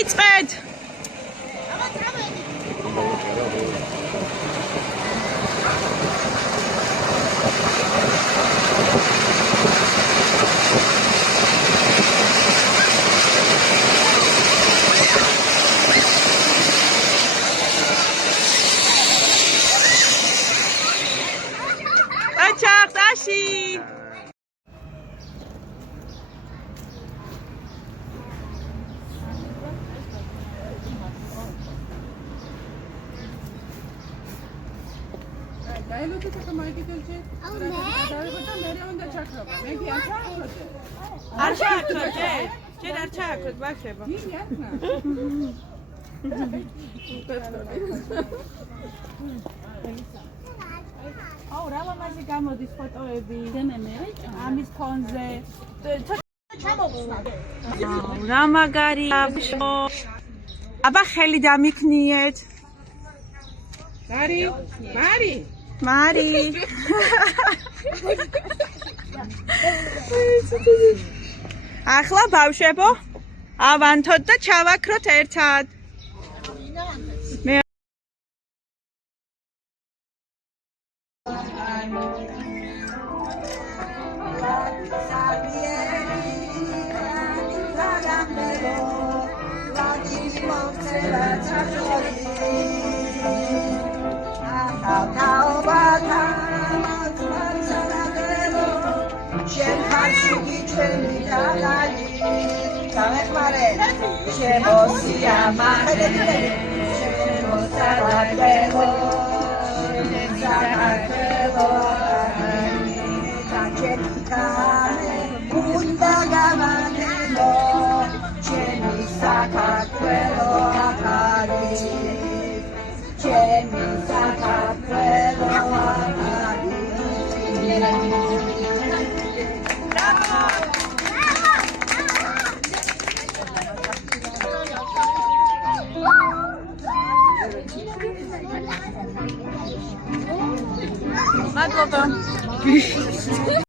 იწყეთ. Aşi. Dayılıkta takımaya gidilecek. Dayılıkta nereye onda çakraba? Ne ki aşağı akıtı? Aşağı akıtı. Gel aşağı akıtı. Bak şeba. İyi yapma. აუ რა ლამაზი გამოდის ფოტოები ამის ფონზე აუ რა მაგარია აბა ხელი დამიქნიეთ მარი ახლა ბავშვებო ავანთოთ და ჩავაქროთ ერთად Madloba.